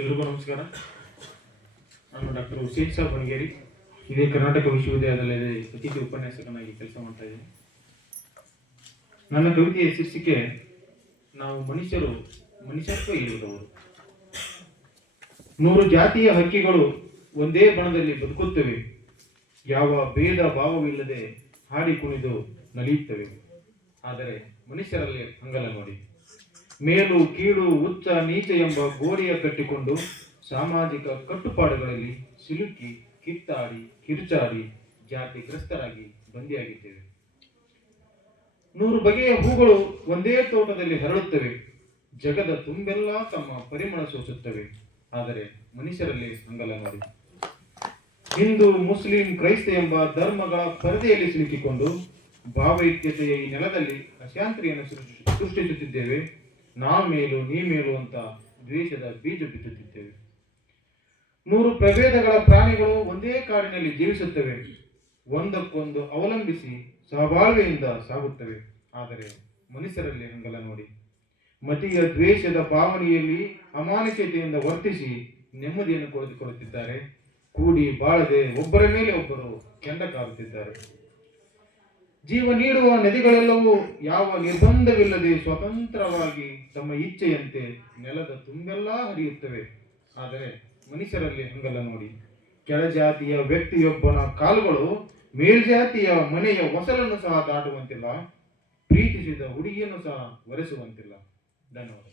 ಎಲ್ರಿಗೂ ನಮಸ್ಕಾರ. ನಾನು ಡಾಕ್ಟರ್ ಹುಸೇನ್ ಸಾಬ್ ಬಣಗೇರಿ. ಇದೇ ಕರ್ನಾಟಕ ವಿಶ್ವವಿದ್ಯಾಲಯದ ಅತಿಥಿ ಉಪನ್ಯಾಸಕನಾಗಿ ಕೆಲಸ ಮಾಡ್ತಾ ಇದ್ದೀನಿ. ನನ್ನ ಕವಿತೆಯ ಶೀರ್ಷಿಕೆ ನಾವು ಮನುಷ್ಯತ್ವ ಇರುವುದವರು. 100 ಜಾತಿಯ ಹಕ್ಕಿಗಳು ಒಂದೇ ಬಣದಲ್ಲಿ ಬದುಕುತ್ತವೆ. ಯಾವ ಭೇದ ಭಾವವಿಲ್ಲದೆ ಹಾಡಿ ಕುಣಿದು ನಲಿಯುತ್ತವೆ. ಆದರೆ ಮನುಷ್ಯರಲ್ಲಿ ಹಂಗಲ್ಲ ನೋಡಿ. ಮೇಲು ಕೀಳು ಉಚ್ಚ ನೀಚ ಎಂಬ ಗೋಡೆಯ ಕಟ್ಟಿಕೊಂಡು ಸಾಮಾಜಿಕ ಕಟ್ಟುಪಾಡುಗಳಲ್ಲಿ ಸಿಲುಕಿ ಕಿತ್ತಾಡಿ ಕಿರುಚಾಡಿ ಜಾತಿಗ್ರಸ್ತರಾಗಿ ಬಂದಿಯಾಗಿದ್ದೇವೆ. 100 ಬಗೆಯ ಹೂಗಳು ಒಂದೇ ತೋಟದಲ್ಲಿ ಹರಡುತ್ತವೆ. ಜಗದ ತುಂಬೆಲ್ಲ ತಮ್ಮ ಪರಿಮಳ ಸೂಸುತ್ತವೆ. ಆದರೆ ಮನುಷ್ಯರಲ್ಲಿ ಹಂಗಲ್ಲ ನೋಡಿ. ಹಿಂದೂ ಮುಸ್ಲಿಂ ಕ್ರೈಸ್ತ ಎಂಬ ಧರ್ಮಗಳ ಪರದೆಯಲ್ಲಿ ಸಿಲುಕಿಕೊಂಡು ಭಾವೈಕ್ಯತೆಯ ಈ ನೆಲದಲ್ಲಿ ಅಶಾಂತಿಯನ್ನು ಸೃಷ್ಟಿಸುತ್ತಿದ್ದೇವೆ. ನಾ ಮೇಲು ನೀ ಮೇಲು ಅಂತ ದ್ವೇಷದ ಬೀಜ ಬಿತ್ತುತ್ತಿದ್ದೇವೆ. 100 ಪ್ರಭೇದಗಳ ಪ್ರಾಣಿಗಳು ಒಂದೇ ಕಾಡಿನಲ್ಲಿ ಜೀವಿಸುತ್ತವೆ. ಒಂದಕ್ಕೊಂದು ಅವಲಂಬಿಸಿ ಸಹಬಾಳ್ವೆಯಿಂದ ಸಾಗುತ್ತವೆ. ಆದರೆ ಮನುಷ್ಯರಲ್ಲಿ ಹಂಗಲ್ಲ ನೋಡಿ. ಮತೀಯ ದ್ವೇಷದ ಭಾವನೆಯಲ್ಲಿ ಅಮಾನುಷತೆಯಿಂದ ವರ್ತಿಸಿ ನೆಮ್ಮದಿಯನ್ನು ಕಳೆದುಕೊಳ್ಳುತ್ತಿದ್ದಾರೆ. ಕೂಡಿ ಬಾಳದೆ ಒಬ್ಬರ ಮೇಲೆ ಒಬ್ಬರು ಕೆಂಡ ಕಾರುತ್ತಿದ್ದಾರೆ. ಜೀವ ನೀಡುವ ನದಿಗಳೆಲ್ಲವೂ ಯಾವ ನಿರ್ಬಂಧವಿಲ್ಲದೆ ಸ್ವತಂತ್ರವಾಗಿ ತಮ್ಮ ಇಚ್ಛೆಯಂತೆ ನೆಲದ ತುಂಬೆಲ್ಲ ಹರಿಯುತ್ತವೆ. ಆದರೆ ಮನುಷ್ಯರಲ್ಲಿ ಹಂಗಲ್ಲ ನೋಡಿ. ಕೆಳಜಾತಿಯ ವ್ಯಕ್ತಿಯೊಬ್ಬನ ಕಾಲುಗಳು ಮೇಲ್ಜಾತಿಯ ಮನೆಯ ಹೊಸಲನ್ನು ಸಹ ದಾಟುವಂತಿಲ್ಲ. ಪ್ರೀತಿಸಿದ ಹುಡುಗಿಯನ್ನು ಸಹ ಒರೆಸುವಂತಿಲ್ಲ. ಧನ್ಯವಾದ.